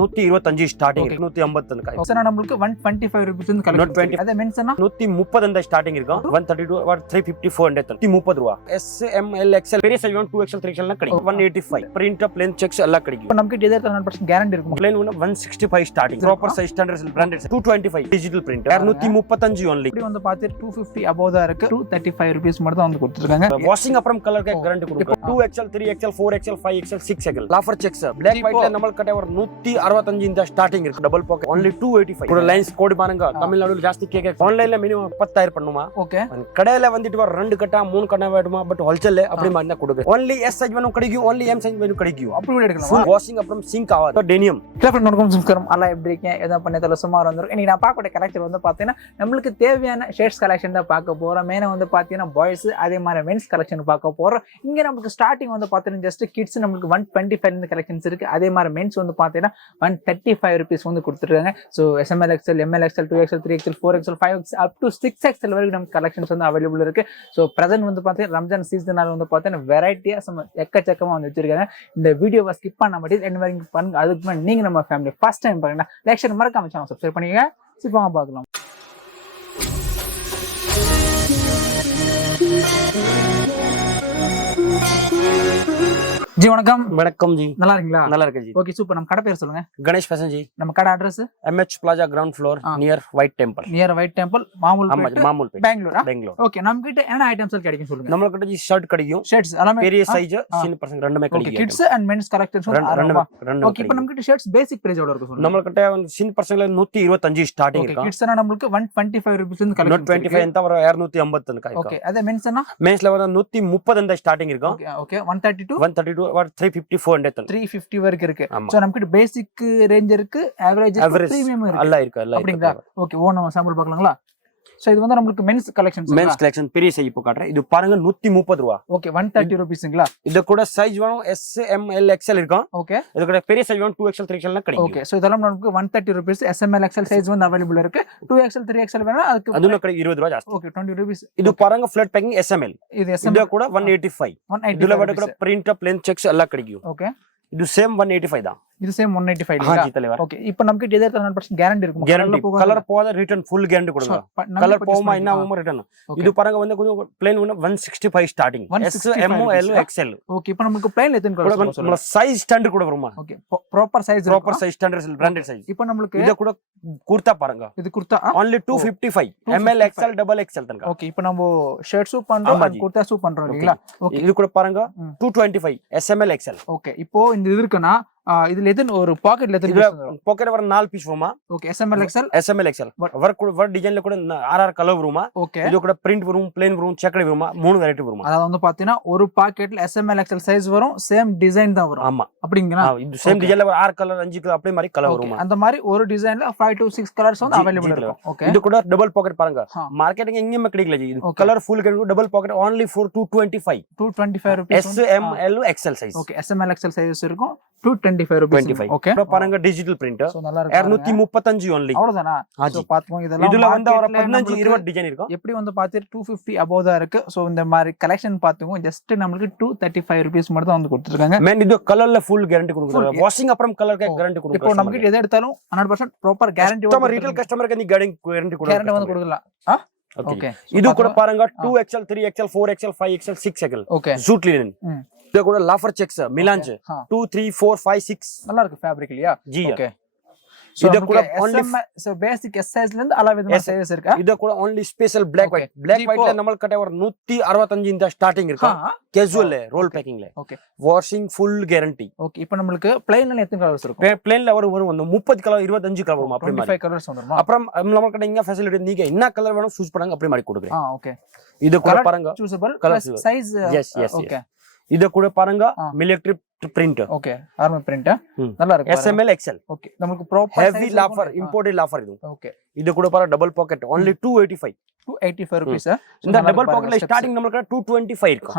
125 starting இருக்கு 150 தனக்கு okay நமக்கு 125 ரூபாய் வந்து கலெக்ஷன் அது மென்ஸ்னா 130 அந்த ஸ்டார்டிங் இருக்கும் 132 or 354 130 ரூபாய் S M L XL பெரிய சைஸ் 2XL 3XL ல கிடைக்கும் 185 பிரிண்ட் அப் ப்ளேன் செக்ஸ் எல்லாம் கிடைக்கும் இப்போ நமக்கு இதே 100% கேரண்டி இருக்கும் plane 165 starting proper size standard branded 225 digital print 235 only இப்படி வந்து பாத்து 250 above தான் இருக்கு 235 ரூபாய் மட்டும் தான் வந்து கொடுத்திருக்காங்க வாஷிங் அப்புறம் கலர் கே கேரண்டி கொடுக்கும் 2XL 3XL 4XL 5XL 6XL lawful sex black ஒயிட்ல நம்ம கிட்ட ஒரு 165 இந்த ஸ்டார்டிங் இருக்கு டபுள் பாக்கெட் only 285 கூட லைன்ஸ் கோடி பாருங்க தமிழ்நாடுல ஜாஸ்தி கேக்க ஆன்லைன்ல மினிமம் 10000 பண்ணுமா ஓகே கடையில வந்துட்டு வர ரெண்டு கட்டா மூணு கட்டா வேணுமா பட் ஹோல்சேல் அப்படி மாதிரி கொடுங்க only S சைஸ் வேணும் கிடைக்கும் only M சைஸ் வேணும் கிடைக்கும் அப்படி கூட எடுக்கலாம் வாஷிங் அப்புறம் சிங்க் ஆகாது டெனியம் கிளப் நமஸ்காரம் அல்ல எப்படி இருக்கீங்க எதை பண்ணதல சுமார் வந்திருக்கு இன்னைக்கு நான் பார்க்கக்கூடிய கலெக்ஷன் வந்து பாத்தீங்கன்னா நம்மளுக்கு தேவையான ஷர்ட்ஸ் கலெக்ஷன் தான் பார்க்க போறோம் மெயினா வந்து பாத்தீங்கன்னா பாய்ஸ் அதே மாதிரி மென்ஸ் கலெக்ஷன் பார்க்க போறோம் இங்க நமக்கு ஸ்டார்டிங் வந்து பாத்தீங்கன்னா ஜஸ்ட் கிட்ஸ் நமக்கு 125 இந்த கலெக்ஷன்ஸ் இருக்கு அதே மாதிரி மென்ஸ் வந்து பாத்தீங்கன்னா 135 ரூபீஸ் வந்து கொடுத்துருக்காங்க so SML XL ML XL 2XL 3XL 4XL 5XL up to 6XL வரைக்கும் நமக்கு கலெக்ஷன்ஸ் வந்து அவைலபிள் இருக்கு ஸோ ப்ரெசென்ட் வந்து பார்த்தீங்கன்னா ரம்ஜான் சீசனால் வந்து பார்த்தீங்கன்னா வெரைட்டியாக எக்கச்சக்கமாக வந்து வச்சிருக்காங்க இந்த வீடியோவை ஸ்கிப் பண்ண மாட்டேங்குது எண்ட் வரைக்கும் பாருங்க அதுக்கு முன்னாடி நீங்கள் நம்ம ஃபேமிலி ஃபர்ஸ்ட் டைம் பாருங்கன்னா லைக் மறக்காம சேனல் சப்ஸ்கிரைப் பண்ணிங்க சிப்பாங்க பார்க்கலாம் ஜி வணக்கம் வணக்கம் ஜி நல்லா இருக்கீங்களா நல்லா இருக்கு ஜி ஓகே சூப்பர் நம்ம கடை பேர் சொல்லுங்க கணேஷ் ஃபேஷன் ஜி நம்ம கடை address MH Plaza Ground Floor near white temple Mamulpet Bangalore okay நம்ம கிட்ட என்ன ஐட்டம்ஸ் கிடைக்கும் சொல்லுங்க நம்ம கிட்ட ஜி ஷர்ட் கிடைக்கும் ஷர்ட்ஸ் எல்லாமே பெரிய சைஸ் சின்ன பசங்க ரெண்டுமே கிடைக்கும் கிட்ஸ் அண்ட் மென்ஸ் கலெக்ஷன்ஸ் ரெண்டுமே ஓகே இப்போ நம்ம கிட்ட ஷர்ட்ஸ் பேசிக் பிரைஸ் எவ்வளவு இருக்கு சொல்லுங்க நம்ம கிட்ட சின்ன பசங்கல 125 ஸ்டார்டிங் இருக்கு கிட்ஸ்னா நமக்கு 125 ரூபீஸ் வந்து கலெக்ஷன் 125 ಅಂತ வர 250 ತನಕ ಓಕೆ ಅದೇ ಮೆನ್ಸ್ನ ಮೆನ್ಸ್ல வர 130 அந்த ஸ்டார்டிங் இருக்கும் ಓಕೆ 132 or 354 350 வரைக்கும் இருக்கு சோ நமக்கு பேசிக் ரேஞ்ச் இருக்கு ஆவரேஜ் பிரீமியம் இருக்கு எல்லாம் இருக்கு அப்படிங்களா ஓகே ஓ நம்ம சாம்பிள் பார்க்கலாங்களா சோ இது வந்து நமக்கு மென்ஸ் கலெக்ஷன் பெரிய சைஸ் இப்போ காட்றேன் இது பாருங்க 130 ரூபாய் ஓகே 130 ரூபீஸ்ங்களா இது கூட சைஸ் வேணும் S M L XL இருக்கும் ஓகே இது கூட பெரிய சைஸ் வேணும் 2XL 3XL ல கிடைக்கும் ஓகே சோ இதெல்லாம் நமக்கு 130 rupees S M L XL size வந்து அவேilable இருக்கு 2XL 3XL வேணா அதுக்கு அதுல கூட 20 ரூபாய் ஜாஸ்தி ஓகே 20 ரூபீஸ் இது பாருங்க ஃபிளட் பேக்கிங் SML இது SML கூட 185 இதுல கூட பிரிண்ட் அப் ப்ளேன் செக்ஸ் எல்லாம் கிடைக்கும் ஓகே இது சேம் 185 தான் இது சேம் 185 ஹாஜி தலைவர் ஓகே இப்போ நமக்கு இதே 100% கேரண்டி இருக்கும் கேரண்டி கலர் போகாத ரிட்டர்ன் ஃபுல் கேரண்டி கொடுங்க கலர் போமா என்ன ஆகும் ரிட்டர்ன் இது பாருங்க வந்து கொஞ்சம் plane 165 starting S M L XL okay இப்போ நமக்கு ப்ளேன் எத்தனை கலர் நம்ம சைஸ் ஸ்டாண்டர்ட் கூட வருமா okay proper size standard branded size இப்போ நமக்கு இது கூட குர்தா பாருங்க இது kurta only 255 ML XL double XL தனಕ ஓகே இப்போ நம்ம ஷர்ட் சூப் பண்றோம் குர்தா சூப் பண்றோம் இல்லீங்களா ஓகே இது கூட பாருங்க 225 SML XL ஓகே இப்போ இந்த இது இருக்குனா இதுல எத்தனை ஒரு பாக்கெட்ல எத்தனை பீஸ் வரும் பாக்கெட் வர 4 பீஸ் வருமா ஓகே SML XL வர டிசைன்ல கூட 6 கலர் வருமா ஓகே இது கூட பிரிண்ட் வரும் ப்ளேன் வரும் செக்கட் வருமா மூணு வெரைட்டி வருமா அதாவது வந்து பாத்தீனா ஒரு பாக்கெட்ல SML XL சைஸ் வரும் சேம் டிசைன் தான் வரும் ஆமா அப்படிங்கனா இது சேம் டிசைன்ல வர 6 கலர் 5 கலர் அப்படியே மாதிரி கலர் வருமா அந்த மாதிரி ஒரு டிசைன்ல 5 to 6 கலர்ஸ் வந்து அவேilable இருக்கும் ஓகே இது கூட டபுள் பாக்கெட் பாருங்க மார்க்கெட்டிங் எங்கேயுமே கிடைக்கல ஜி இது கலர் ஃபுல் கிடைக்கும் double pocket only for 225 rupees S M L XL size okay SML XL size இருக்கும் 225 rupees ஓகே பாருங்க டிஜிட்டல் பிரிண்ட் சோ நல்லா இருக்கு 235 only அவ்வளவுதானா சோ பாத்துங்க இதெல்லாம் இதுல வந்து ஒரு 15 20 டிசைன் இருக்கும் எப்படி வந்து பாத்து 250 above தான் இருக்கு சோ இந்த மாதிரி கலெக்ஷன் பாத்துங்க ஜஸ்ட் நமக்கு 235 rupees மட்டும் தான் வந்து கொடுத்திருக்காங்க மேன் இது கலர்ல ஃபுல் கேரண்டி கொடுக்குறாங்க வாஷிங் அப்புறம் கலர் கே கேரண்டி கொடுக்குறாங்க இப்போ நமக்கு எதை எடுத்தாலும் 100% ப்ராப்பர் கேரண்டி நம்ம ரீட்டைல் கஸ்டமருக்கு நீ கேரண்டி கொடுக்குறாங்க வந்து கொடுக்கலாம் ஓகே இது கூட பாருங்க 2XL 3XL 4XL 5XL 6XL okay Jude linen இது கூட லாஃபர் செக்ஸ் மிலான்ஜ் 2 3 4 5 6 நல்லா இருக்கு ஃபேப்ரிக் இல்லையா ஜி ஓகே இது கூட only சோ பேசிக் S சைஸ்ல இருந்து அளவு விதமா சைஸ் இருக்கா இது கூட only ஸ்பெஷல் black whiteல நம்ம கிட்ட ஒரு 165 இந்த ஸ்டார்டிங் இருக்கு கேஷுவல் ரோல் பேக்கிங்ல okay washing full guarantee okay இப்போ நமக்கு பிளைன்ல எத்தனை கலர்ஸ் இருக்கும் பிளைன்ல வரும் 30 கலர் 25 கலர் வரும் அப்படி 25 கலர்ஸ் வந்துருமா அப்புறம் நம்ம கிட்ட இங்க ஃபெசிலிட்டி நீங்க என்ன கலர் வேணும் சூஸ் பண்ணுங்க அப்படி மாதிரி கொடுக்குறேன் ஓகே இது கூட பாருங்க சூஸபிள் சைஸ் எஸ் ஓகே இது கூட பாருங்க military print okay army print நல்லா இருக்கு SML XL ஓகே நமக்கு proper heavy lawful imported lawful இது ஓகே இது கூட பாருங்க டபுள் பாக்கெட் only 285 rupees இந்த டபுள் பாக்கெட்ல ஸ்டார்டிங் நமக்கு 225 இருக்கு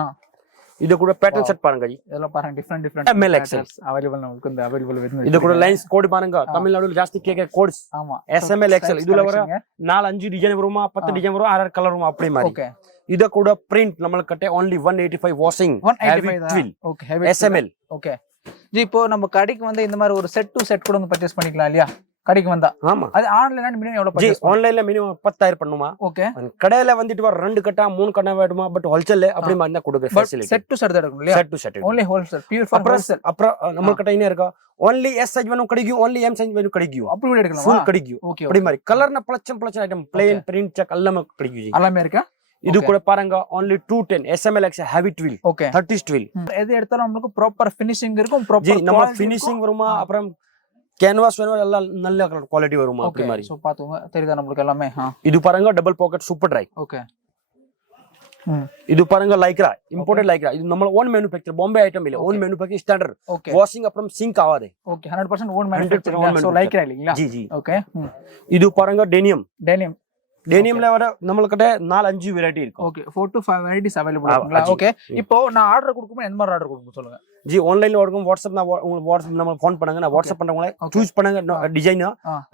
இது கூட பேட்டர்ன் செட் பாருங்க ஜி இதெல்லாம் பாருங்க டிஃபரண்ட் ML XL அவைலபிள் நமக்கு இந்த அவைலபிள் வருது இது கூட லைன்ஸ் கோட் பாருங்க தமிழ்நாடுல ஜாஸ்தி கேக்க கோட்ஸ் ஆமா SML XL இதுல வர 4 5 டிசைன் வருமா 10 டிசைன் வரும் 6 கலர் வரும் அப்படி மாதிரி ஓகே இது கூட பிரிண்ட் நம்ம கிட்ட only 185 washing 185 twill okay heavy SML okay G இப்போ நம்ம கடைக்கு வந்து இந்த மாதிரி ஒரு செட் டு செட் கூட வந்து பர்ச்சேஸ் பண்ணிக்கலாம் இல்லையா கடைக்கு வந்தா ஆமா அது ஆன்லைன்ல மினிமம் எவ்வளவு ஜி பர்ச்சேஸ் ஆன்லைன்ல மினிமம் 10,000 பண்ணுமா ஓகே கடையில வந்துட்டு வர 2 கட்டா 3 கட்டா வேணுமா பட் ஹோல்சேல் அப்படி மாதிரி தான் கொடுக்குற ஃபெசிலிட்டி செட் டு செட் தான் இருக்கும் இல்லையா set to set only wholesale pure for wholesale அப்புறம் நம்ம கிட்ட என்ன இருக்கா only S size வேணும் கிடைக்கும் only M size வேணும் கிடைக்கும் அப்படி கூட எடுக்கலாம் ஃபுல் கிடைக்கும் ஓகே அப்படி மாதிரி கலர்ன பளச்சம் ஐட்டம் plain print check எல்லாமே கிடைக்கும் எல்லாமே இருக்கா இது கூட பாருங்க only 210 SML X heavy twill okay 30 twill எது எடுத்தாலும் நமக்கு ப்ராப்பர் ஃபினிஷிங் இருக்கும் ஜி ப்ராப்பர் நம்ம ஃபினிஷிங் வருமா அப்புறம் கேன்வாஸ் வேணும் எல்லாம் நல்ல குவாலிட்டி வருமா அப்படி மாதிரி சோ பாத்துங்க தெரியுதா நமக்கு எல்லாமே இது பாருங்க double pocket super try okay இது பாருங்க லைக்ரா இம்போர்ட்டட் லைக்ரா இது நம்ம ஓன் மேனுஃபேக்சர் பாம்பே ஐட்டம் இல்ல own manufacture standard okay washing அப்புறம் சிங்க் ஆகாது okay 100% own manufacturing so Lycra இல்லீங்களா ஜி ஜி ஓகே இது பாருங்க டெனியம் டெனிம்ல வர நம்மகிட்ட 4-5 வெரைட்டி இருக்கு ஓகே 4 to 5 varieties available இருக்குங்களா ஓகே இப்போ நான் ஆர்டர் கொடுக்கும்போது எந்த மாதிரி ஆர்டர் கொடுக்கணும் சொல்லுங்க ஜி ஆன்லைன்ல ஆர்டர் வாட்ஸ்அப் நான் உங்களுக்கு வாட்ஸ்அப் நம்ம ஃபோன் பண்ணுங்க நான் வாட்ஸ்அப் பண்றவங்கள சூஸ் பண்ணுங்க டிசைன்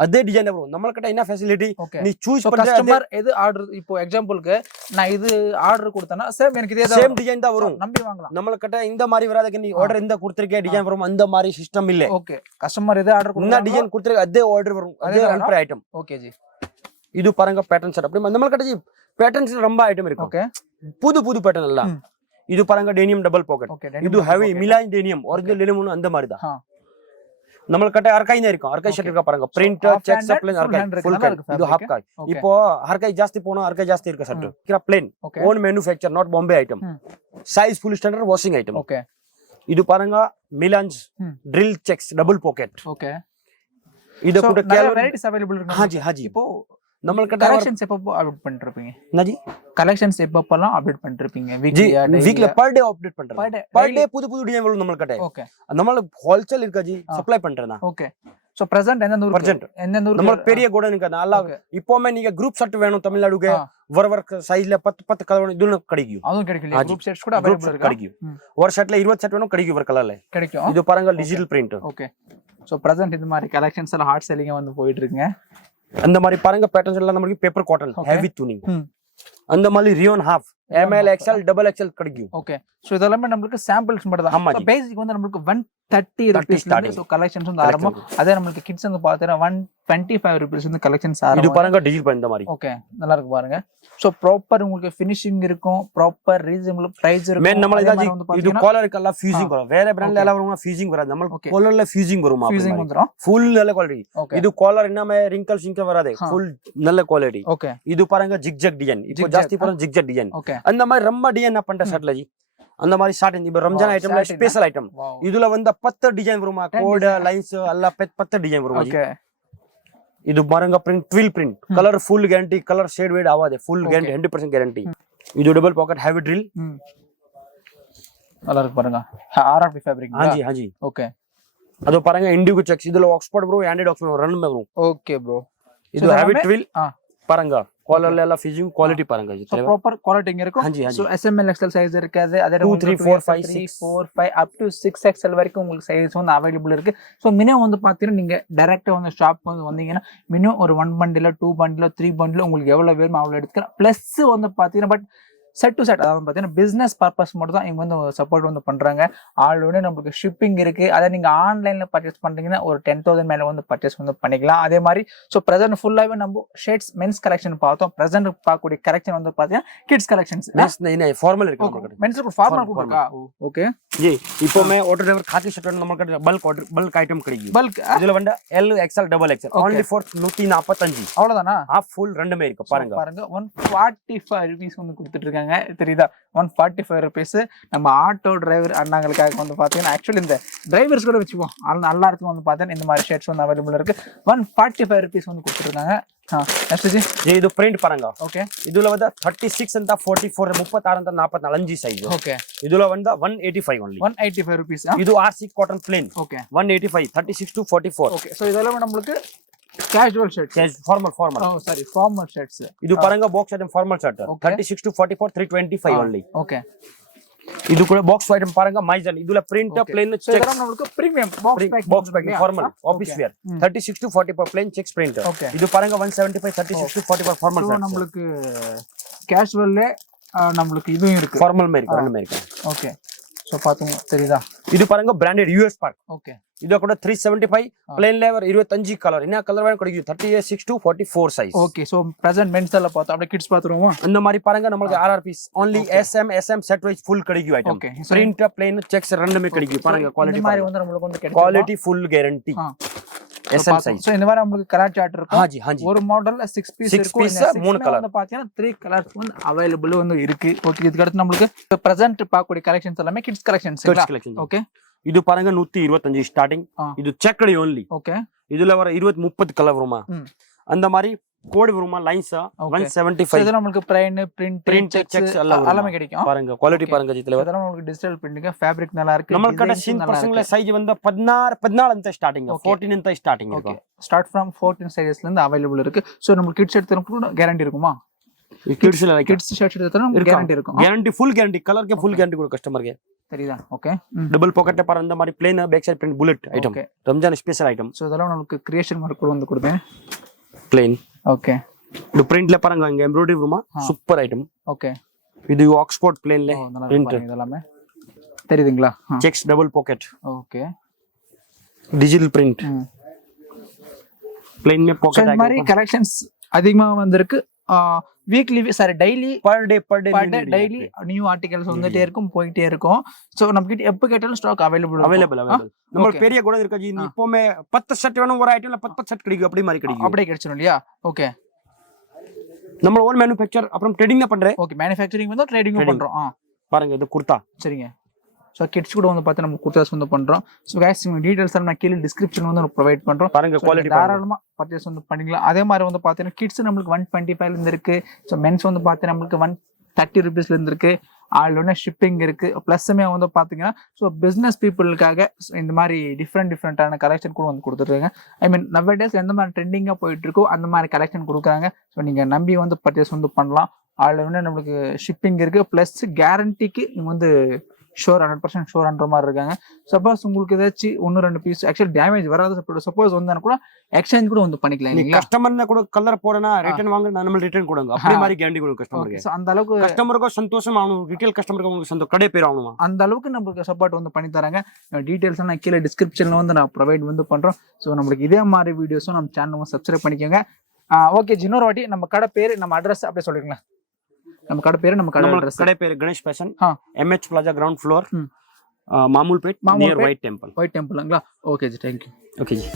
அதே டிசைன் வரும் நம்மகிட்ட என்ன ஃபெசிலிட்டி நீ சூஸ் பண்ற கஸ்டமர் எது ஆர்டர் இப்போ எக்ஸாம்பிளுக்கு நான் இது ஆர்டர் கொடுத்தனா சேம் எனக்கு இதே சேம் டிசைன் தான் வரும் நம்பி வாங்கலாம் நம்மகிட்ட இந்த மாதிரி வராதுக்கு நீ ஆர்டர் இந்த கொடுத்திருக்கே டிசைன் வரும் அந்த மாதிரி சிஸ்டம் இல்ல ஓகே கஸ்டமர் எது ஆர்டர் கொடுத்தா டிசைன் கொடுத்திருக்க அதே ஆர்டர் வரும் அதே அனுப்புற ஐட்டம் ஓகே ஜி இது பாருங்க பேட்டர்ன் செட் அப்படி நம்மகிட்ட ஜி பேட்டர்ன்ஸ் ரொம்ப ஐட்டம் இருக்கு ஓகே புது பேட்டர்ன் எல்லாம் இது பாருங்க டெனியம் டபுள் பாக்கெட் இது ஹெவி மிலான் டெனியம் ஒரிஜினல் டெனியம் அந்த மாதிரி தான் நம்மகிட்ட அர்கை இருக்கும் அர்கை ஷர்ட் இருக்கா பாருங்க பிரிண்ட் செக்ஸ் பிளேன் அர்கை ஃபுல் கட் இது ஹாஃப் கட் இப்போ அர்கை ಜಾಸ್ತಿ போனா அர்கை ಜಾಸ್ತಿ இருக்கு ஷர்ட் கிரா plain own manufacture not Bombay item size full standard washing item okay இது பாருங்க மிலான்ஸ் drill checks double pocket okay இது கூட வெரைட்டிஸ் அவேilable இருக்கு ஹாஜி இப்போ நம்மளுக்கு கலெக்ஷன்ஸ் எப்போ அப்டேட் பண்ணிருப்பீங்க என்னஜி கலெக்ஷன்ஸ் எப்பப்பலாம் அப்டேட் பண்ணிருப்பீங்க வீக்ல பர் டே அப்டேட் பண்றேன் பர் டே புது டிசைன் வரும் நம்மளுக்கு ஓகே நம்மள ஹோல்சேல் இருக்கா ஜி சப்ளை பண்றேன் ஓகே சோ பிரசன்ட் எந்த ஊர் நம்ம பெரிய கோடன் இருக்கு நல்லா இப்போமே நீங்க குரூப் ஷர்ட் வேணும் தமிழ்நாடுக்கு வர சைஸ்ல 10 கலர் இது கிடைக்கும் அதுவும் கிடைக்கும் குரூப் ஷர்ட்ஸ் கூட அவேilable இருக்கு கிடைக்கும் ஒரு ஷர்ட்ல 20 ஷர்ட் வேணும் கிடைக்கும் ஒரு கலர்ல கிடைக்கும் இது பாருங்க digital print okay so present இந்த மாதிரி கலெக்ஷன்ஸ் எல்லாம் ஹாட் செல்லிங் வந்து போயிட்டு இருக்குங்க அந்த மாதிரி பாருங்க பேட்டர்ன்ஸ் எல்லாம் நமக்கு பேப்பர் காட்டன் ஹெவி துணி அந்த மாதிரி rayon half ML XL double XL கிடைக்கும் ஓகே சோ இதெல்லாம் நமக்கு சாம்பிள்ஸ் மட்டும் தான் பேசிக் வந்து நமக்கு 130 ரூபீஸ் ஸ்டார்டிங் சோ கலெக்ஷன்ஸ் வந்து ஆரம்பம் அதே நமக்கு கிட்ஸ் வந்து பார்த்தா 125 ரூபீஸ் வந்து கலெக்ஷன்ஸ் ஆரம்பம் இது பாருங்க டிஜிட்டல் பிரிண்ட் இந்த மாதிரி ஓகே நல்லா இருக்கு பாருங்க சோ ப்ராப்பர் உங்களுக்கு ஃபினிஷிங் இருக்கும் ப்ராப்பர் ரீசனபிள் பிரைஸ் இருக்கும் நம்ம இது காலருக்கு எல்லாம் ஃபியூசிங் வரும் வேற பிராண்ட்ல எல்லாம் வரும் ஃபியூசிங் வராது நம்ம காலர்ல ஃபியூசிங் வரும் ஃபியூசிங் வந்துரும் ஃபுல் நல்ல குவாலிட்டி இது காலர் என்னமே ரிங்கிள் சிங்கிள் வராது ஃபுல் நல்ல குவாலிட்டி ஓகே இது பாருங்க ஜிக்ஜாக் டிசைன் இப்போ ಜಾಸ್ತಿ பாருங்க ஜிக்ஜாக் டிசைன் அந்த மாதிரி ரொம்ப டிசைன் நான் பண்ற ஷர்ட்ல ஜி அந்த மாதிரி ஸ்டார்ட் இப்போ ரம்ஜான் ஐட்டம்ல ஸ்பெஷல் ஐட்டம் இதுல வந்து 10 டிசைன் வருமா கோட் லைன்ஸ் எல்லாம் 10 டிசைன் வருமா ஓகே ಇದು ಬಾರಂಗ print twill print colour full guarantee colour shade ವೇಡ್ ಆವಾದೆ ಫುಲ್ ಗ್ಯಾರಂಟಿ 100% ಗ್ಯಾರಂಟಿ ಇದು ಡಬಲ್ ಪಾಕೆಟ್ ಹೆವಿ ಡ್ರಿಲ್ நல்லா இருக்கு பாருங்க RRP ஃபேப்ரிக் हाजी हाजी ஓகே ಅದು பாருங்க ಇಂಡಿಗೋ ಚೆಕ್ಸ್ ಇದೆಲ್ಲ Oxford bro android Oxford run bro okay bro ಇದು ಹೆವಿ ಟ್ವಿಲ್ பாருங்க காலர்ல எல்லாம் ஃபினிஷிங் குவாலிட்டி பாருங்க இது ப்ராப்பர் குவாலிட்டி இங்க இருக்கும் சோ SML XL சைஸ் இருக்குது அதே 2 3 4 5 6 4 5 up to 6 XL வரைக்கும் உங்களுக்கு சைஸ் வந்து அவேilable இருக்கு சோ மினிமம் வந்து பாத்தீங்கன்னா நீங்க டைரக்ட்டா வந்து ஷாப் வந்து வந்தீங்கன்னா மினிமம் ஒரு 1 பண்டில் 2 பண்டில் 3 பண்டில் உங்களுக்கு எவ்வளவு வேணுமோ அவ்வளவு எடுத்துக்கலாம் பிளஸ் வந்து பாத்தீங்கன்னா பட் செட் டு செட் அதாவது பாத்தீங்கன்னா பிசினஸ் பர்பஸ் மட்டும் தான் இவங்க வந்து சப்போர்ட் வந்து பண்றாங்க ஆல்ரெடி நமக்கு ஷிப்பிங் இருக்கு அதை நீங்க ஆன்லைன்ல பர்ச்சேஸ் பண்றீங்கன்னா ஒரு 10,000 மேல வந்து பர்ச்சேஸ் வந்து பண்ணிக்கலாம் அதே மாதிரி ஸோ பிரசன்ட் ஃபுல்லாவே நம்ம ஷர்ட்ஸ் மென்ஸ் கலெக்ஷன் பார்த்தோம் பிரசன்ட் பார்க்கக்கூடிய கலெக்ஷன் வந்து பாத்தீங்கன்னா கிட்ஸ் கலெக்ஷன்ஸ் ஃபார்மல் இருக்கு மென்ஸ்க்கு ஃபார்மல் கொடுக்கா ஓகே जी இப்போமே ஆர்டர் டிரைவர் காக்கி ஷர்ட் நமக்கு பல்க் ஐட்டம் கிடைக்கும் பல்க் இதுல வந்து L XL double XL only for 145 அவ்வளவுதானா ஆஃப் ஃபுல் ரெண்டுமே இருக்கு பாருங்க 145 ரூபீஸ் வந்து கொடுத்துட்டு இருக்காங்க தெரியுதா 145 ரூபீஸ் நம்ம ஆட்டோ டிரைவர் அண்ணாங்களுக்காக வந்து பாத்தீங்கன்னா ஆக்சுவலி இந்த டிரைவர்ஸ் கூட வச்சுப்போம் நல்லா இருக்கும் வந்து பாத்தீங்கன்னா இந்த மாதிரி ஷர்ட்ஸ் வந்து அவைலபிள் இருக்கு 145 ரூபீஸ் வந்து கொடுத்துருக்காங்க ಇದು ಪ್ರಿಂಟ್ ಪಾರಂಗ ಓಕೆ ಇದುಲ ಬಂದ 36 ಅಂತ 44 36 ಅಂತ 44 ಸೈಜ್ ಓಕೆ ಇದುಲ ಬಂದ 185 only 185 rupees ಇದು RC cotton plain okay 185 36 to 44 okay so ಇದೆಲ್ಲ ನಮಗೆ casual shirts formal formal shirts ಇದು ಪಾರಂಗ box item formal shirt 36 to 44 325 only okay ಇದು ಕೂಡ ಬಾಕ್ಸ್ ಐಟಮ್ ಪಾರಂಗ ಮೈಜನ್ ಇದೆಲ್ಲ ಪ್ರಿಂಟ್ ಪ್ಲೇನ್ ಚೆಕ್ ನಮಗೆ premium box packing formal office wear 36 to 44 plain check print ಇದು ಪಾರಂಗ 175 36 to 44 ಫಾರ್ಮಲ್ ಶರ್ಟ್ நமக்கு கேஷுவல்ல நமக்கு இதுவும் இருக்கு ஃபார்மல் மாதிரி இருக்கு ரெண்டுமே இருக்கு ஓகே சோ பாத்துங்க தெரியுதா இது பாருங்க பிராண்டட் US பார்க் ஓகே இது கூட 375 plain leather 25 கலர் என்ன கலர் வேணும் கிடைக்கும் 38 to 44 size okay so present men's எல்லாம் பார்த்தா அப்படியே கிட்ஸ் பாத்துருவோமா இந்த மாதிரி பாருங்க நமக்கு RR piece only SM set wise full கிடைக்கும் item okay print plain checks ரெண்டுமே கிடைக்கும் பாருங்க குவாலிட்டி இந்த மாதிரி வந்து நமக்கு வந்து கிடைக்கும் quality full guarantee SM size so இந்த மாதிரி நமக்கு கலர் சார்ட் இருக்கும் हां जी ஒரு மாடல்ல 6 பீஸ் இருக்கும் இந்த மூணு கலர் வந்து பாத்தீங்கன்னா 3 கலர்ஸ் வந்து அவேilable வந்து இருக்கு ஓகே இதுக்கு அடுத்து நமக்கு பிரசன்ட் பார்க்கக்கூடிய கலெக்ஷன்ஸ் எல்லாமே கிட்ஸ் கலெக்ஷன்ஸ் ஓகே இது பாருங்க 125 ஸ்டார்டிங் இது செக்கடி only ஓகே இதுல வர 20 30 கலர் வருமா அந்த மாதிரி கோட் வருமா லைன்ஸ் 175 இது நமக்கு பிரிண்ட் செக்ஸ் எல்லாமே கிடைக்கும் பாருங்க குவாலிட்டி பாருங்க ஜி தலைவர் இதெல்லாம் நமக்கு டிஜிட்டல் பிரிண்டிங் ஃபேப்ரிக் நல்லா இருக்கு நமக்கு கிட்ட சீன் பர்சன்ல சைஸ் வந்து 14 ಅಂತ ஸ்டார்டிங் 14 ಅಂತ ஸ்டார்டிங் ஓகே ஸ்டார்ட் फ्रॉम 14 சைஸ்ல இருந்து அவேilable இருக்கு சோ நமக்கு கிட்ஸ் எடுத்தா கேரண்டி இருக்குமா கிட்ஸ் ஷர்ட் எடுத்தா நமக்கு கேரண்டி இருக்கும் கேரண்டி ஃபுல் கேரண்டி கலர் के फुल गारंटी को कस्टमर के தெரியுதா ஓகே டபுள் பாக்கெட் பாரு அந்த மாதிரி plain back side print bullet item Ramzan special item so இதெல்லாம் நமக்கு கிரியேஷன் மார்க் கூட வந்து கொடுத்தேன் plain ஓகே இது பிரிண்ட்ல பாருங்க அங்க எம்ப்ராய்டரி வருமா சூப்பர் ஐட்டம் ஓகே இது ஆக்ஸ்போர்ட் பிளேன்ல பிரிண்ட் இதெல்லாம் தெரியுதுங்களா checks double pocket okay digital print plain மே பாக்கெட் இந்த மாதிரி கலெக்ஷன்ஸ் அதிகமா வந்திருக்கு weekly sorry daily per day daily new articles வந்துட்டே இருக்கும் போயிட்டே இருக்கும் சோ நம்ம கிட்ட எப்ப கேட்டாலும் ஸ்டாக் அவேilable நம்ம பெரிய கூட இருக்கா ஜி இப்போமே 10 செட் வேணும் ஒரு ஐட்டம்ல 10 செட் கிடைக்கும் அப்படி மாதிரி கிடைக்கும் அப்படியே கிடைச்சிரும் இல்லையா ஓகே நம்ம ஓன் மேனுஃபேக்சர் அப்புறம் ட்ரேடிங் தான் பண்றேன் ஓகே மேனுஃபேக்சரிங் வந்து ட்ரேடிங் பண்றோம் பாருங்க இது குர்தா சரிங்க சோ கிட்ஸ் கூட வந்து பார்த்து நம்ம குர்தாஸ் வந்து பண்றோம் சோ गाइस இந்த டீடைல்ஸ் எல்லாம் நான் கீழ டிஸ்கிரிப்ஷன் வந்து ப்ரொவைட் பண்றோம் பாருங்க குவாலிட்டி தாராளமா பர்ச்சேஸ் வந்து பண்ணிக்கலாம் அதே மாதிரி வந்து பாத்தீங்கன்னா கிட்ஸ் நமக்கு 125 ல இருந்து இருக்கு சோ மென்ஸ் வந்து பாத்தீங்கன்னா நமக்கு 130 ரூபீஸ்ல இருந்து இருக்கு ஆல்ரெடி ஷிப்பிங் இருக்கு பிளஸ்மே வந்து பாத்தீங்கன்னா சோ பிசினஸ் பீப்புளுக்காக இந்த மாதிரி டிஃபரெண்டான கலெக்ஷன் கூட வந்து கொடுத்துருக்காங்க ஐ மீன் நவடேஸ் எந்த மாதிரி ட்ரெண்டிங்கா போயிட்டு இருக்கோ அந்த மாதிரி கலெக்ஷன் கொடுக்குறாங்க சோ நீங்க நம்பி வந்து பர்ச்சேஸ் வந்து பண்ணலாம் ஆல்ரெடி நம்மளுக்கு ஷிப்பிங் இருக்கு பிளஸ் கேரண்டிக்கு நீங்க வந்து ஷோர் 100% ஷோர்ன்ற மாதிரி இருக்காங்க சப்போஸ் உங்களுக்கு ஏதாச்சும் 1-2 பீஸ் ஆக்சுவலி டேமேஜ் வராத சப்போஸ் வந்தானே கூட எக்ஸ்சேஞ்ச் கூட வந்து பண்ணிக்கலாம் நீங்க கஸ்டமர்னா கூட கலர் போறனா ரிட்டர்ன் வாங்க நம்ம ரிட்டர்ன் கொடுங்க அப்படி மாதிரி கேரண்டி கொடுங்க கஸ்டமருக்கு சோ அந்த அளவுக்கு கஸ்டமருக்கு சந்தோஷம் ஆகணும் ரிட்டெயில் கஸ்டமருக்கு உங்களுக்கு சந்தோஷம் கடை பேர் ஆகணும் அந்த அளவுக்கு நமக்கு சப்போர்ட் வந்து பண்ணி தராங்க டீடைல்ஸ் நான் கீழ டிஸ்கிரிப்ஷன்ல வந்து நான் ப்ரொவைட் வந்து பண்றோம் சோ நமக்கு இதே மாதிரி வீடியோஸும் நம்ம சேனலை சப்ஸ்கிரைப் பண்ணிக்கோங்க ஓகே இன்னொரு வாட்டி நம்ம கடை பேர் நம்ம அட்ரஸ் அப்படியே சொல்லிருங்களா நம்ம கடை பேரு நம்ம கடை பேரு Ganesh fashion MH Plaza Ground Floor Mamulpet near White Templeங்களா okay ji thank you okay G